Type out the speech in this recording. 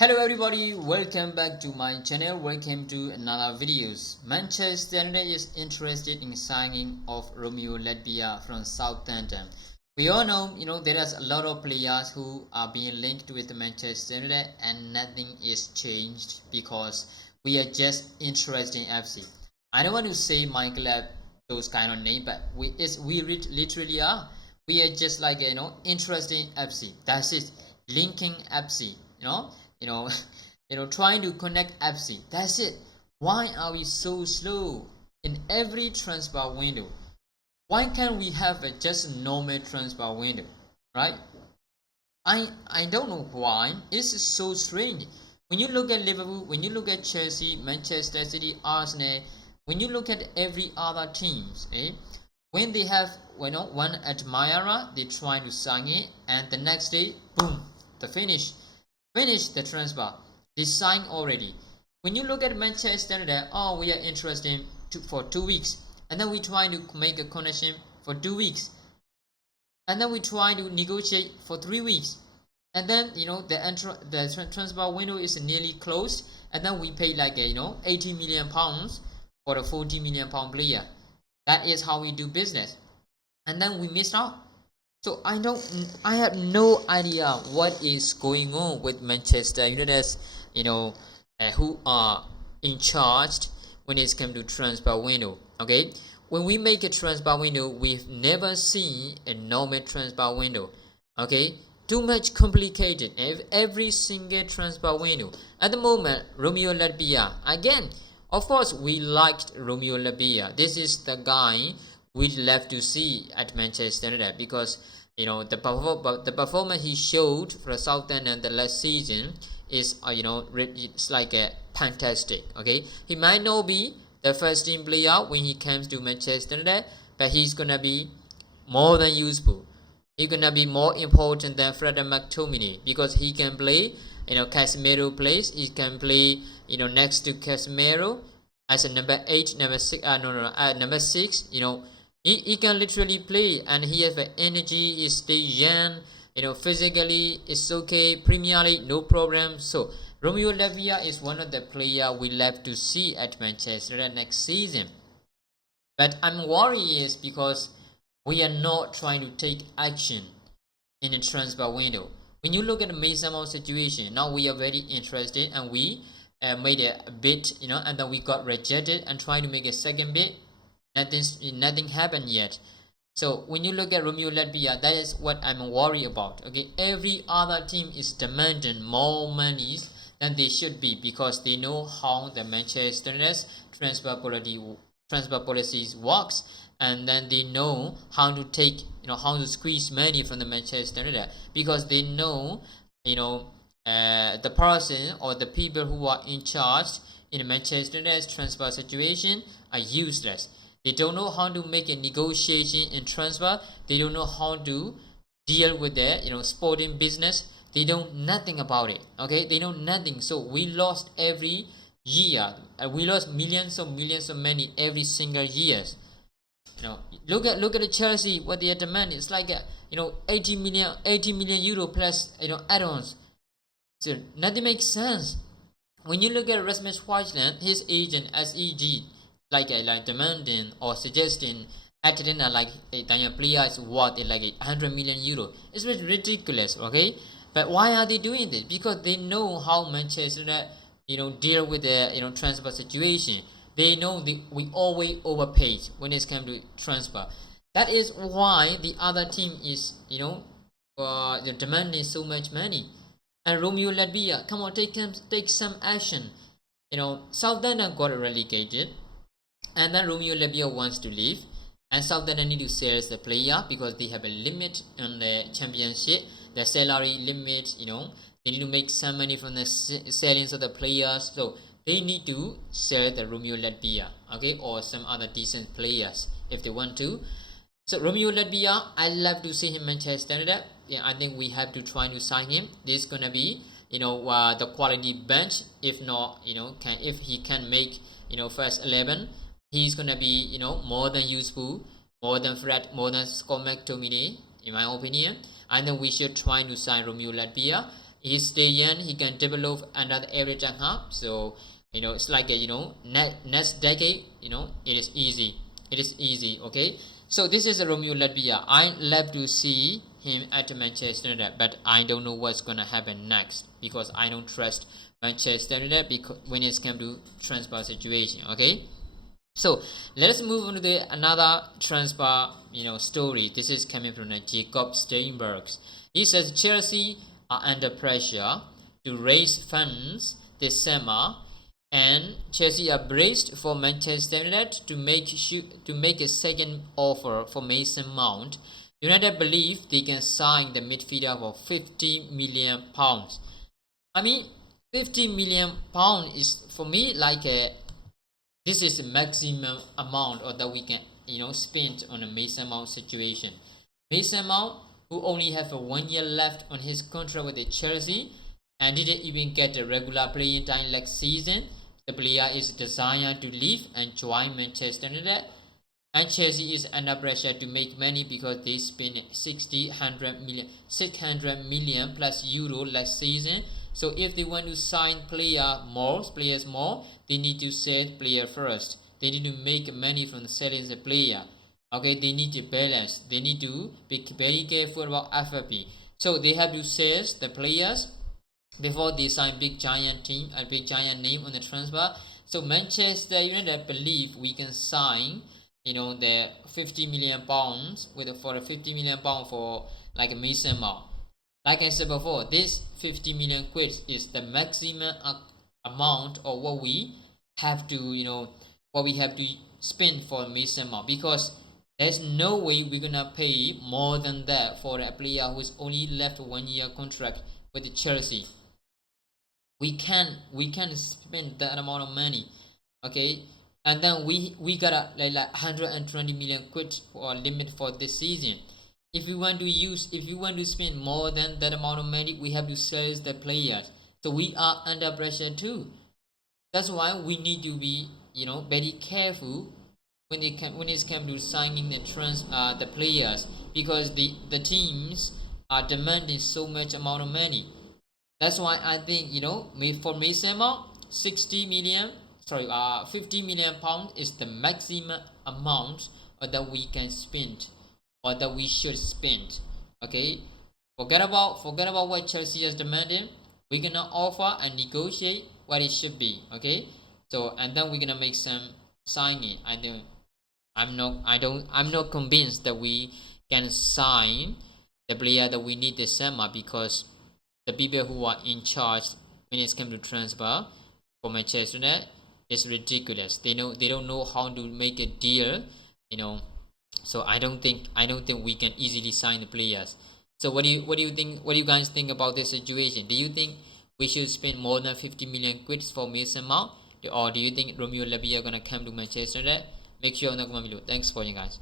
Hello everybody, welcome back to my channel. Welcome to another videos. Manchester United is interested in signing of Romeo Ledbia from Southampton. We all know, there is a lot of players who are being linked with Manchester United and nothing is changed because we are just interested in FC. I don't want to say my club those kind of name, but we literally are. We are just like interested in FC. That's it. Linking FC. you know trying to connect FC. That's it. Why are we so slow in every transfer window? Why can't we have a just normal transfer window, right? I don't know why. It's so strange. When you look at Liverpool, when you look at Chelsea, Manchester City, Arsenal, when you look at every other teams, when they have one admirer, they try to sign it, and the next day, boom, the finish the transfer. They sign already. When you look at Manchester United, we are interested for 2 weeks, and then we try to make a connection for 2 weeks, and then we try to negotiate for 3 weeks, and then the transfer window is nearly closed, and then we pay like 80 million pounds for a 40 million pound player. That is how we do business, and then we missed out. So I have no idea what is going on with Manchester United, who are in charge when it's come to transfer window. Okay, when we make a transfer window, we've never seen a normal transfer window. Okay, too much complicated. Every single transfer window. At the moment, Romeo Ledbia again. Of course, we liked Romeo Ledbia. This is the guy we'd love to see at Manchester United because the performance he showed for Southampton the last season is it's like a fantastic. Okay, he might not be the first team player when he comes to Manchester United, but he's gonna be more than useful. He's gonna be more important than Fred McTominay because he can play. Casemiro plays. He can play. Next to Casemiro as a number 8, number 6. Number 6. He can literally play, and he has the energy. He stays young. Physically it's okay. Premier League, no problem. So Romeo Ledbia is one of the players we love to see at Manchester United next season. But I'm worried is because we are not trying to take action in the transfer window. When you look at the Mason Mount situation, now we are very interested, and we made a bid, and then we got rejected and trying to make a second bid. Nothing happened yet. So when you look at Romeo Ledbia, that is what I'm worried about. Okay, every other team is demanding more money than they should be because they know how the Manchester United transfer policies works, and then they know how to take how to squeeze money from the Manchester United because they know the person or the people who are in charge in the Manchester United transfer situation are useless. They don't know how to make a negotiation in transfer. They don't know how to deal with their sporting business. They know nothing about it. Okay, they know nothing. So we lost every year. We lost millions of money every single years. Look at the Chelsea. What they demand is like 80 million euro plus add-ons. So nothing makes sense. When you look at Rasmus Højlund, his agent SEG like demanding or suggesting Atlanta like Daniel player is worth like 100 million euro. It's ridiculous. Okay, but why are they doing this? Because they know how Manchester deal with the transfer situation. They know we always overpaid when it's come to transfer. That is why the other team is demanding so much money. And Romeo Ledbia, come on, take some action. Southampton got relegated, and then Romeo Ledbia wants to leave, and Southampton need to sell the player because they have a limit on the championship, the salary limit. They need to make some money from the sales of the players, so they need to sell the Romeo Ledbia, okay, or some other decent players if they want to. So Romeo Ledbia, I love to see him Manchester United. Yeah, I think we have to try to sign him. This is gonna be the quality bench. If not, if he can make first 11, he's gonna be more than useful, more than Fred, more than Scott McTominay, in my opinion. I think we should try to sign Romeo Ledbia. he stay young, he can develop another area half. So it's like a next decade, it is easy. It is easy. Okay. So this is Romeo Latvia. I love to see him at Manchester United, but I don't know what's gonna happen next because I don't trust Manchester United because when it's come to transfer situation. Okay. So let us move on to another transfer story. This is coming from Jacob Steinberg. He says Chelsea are under pressure to raise funds this summer, and Chelsea are braced for Manchester United to make a second offer for Mason Mount. United believe they can sign the midfielder for £50 million. I mean, £50 million is for me like this is the maximum amount or that we can spend on a Mason Mount situation. Mason Mount, who only have a 1 year left on his contract with the Chelsea and didn't even get a regular playing time last season. The player is designed to leave and join Manchester United, and Chelsea is under pressure to make money because they spent 600 million plus euro last season. So if they want to sign players more, they need to sell player first. They need to make money from selling the player. Okay, they need to balance. They need to be very careful about FFP. So they have to sell the players before they sign big giant name on the transfer. So Manchester United believe we can sign the £50 million for a £50 million for like a Mason Mount. Like I said before, this 50 million quid is the maximum amount of what we have to spend for Mason Mount, because there's no way we're gonna pay more than that for a player who's only left 1 year contract with the Chelsea. We can spend that amount of money, okay? And then we got a like 120 million quid for limit for this season. If you want to spend more than that amount of money, we have to sell the players. So we are under pressure too. That's why we need to be very careful when it's come to signing the players, because the teams are demanding so much amount of money. That's why I think for Mason Mount, 50 million pounds is the maximum amount that we can spend or that we should spend. Okay, forget about what Chelsea has demanded. We're gonna offer and negotiate what it should be. Okay, so and then we're gonna make some signing. I'm not convinced that we can sign the player that we need this summer, because the people who are in charge when it's come to transfer for Manchester United is ridiculous. They don't know how to make a deal. So I don't think we can easily sign the players. So what do you think? What do you guys think about this situation? Do you think we should spend more than 50 million quid for Mason Mount, or do you think Romeo Latvia gonna come to Manchester United? Make sure to comment below. Thanks for watching, guys.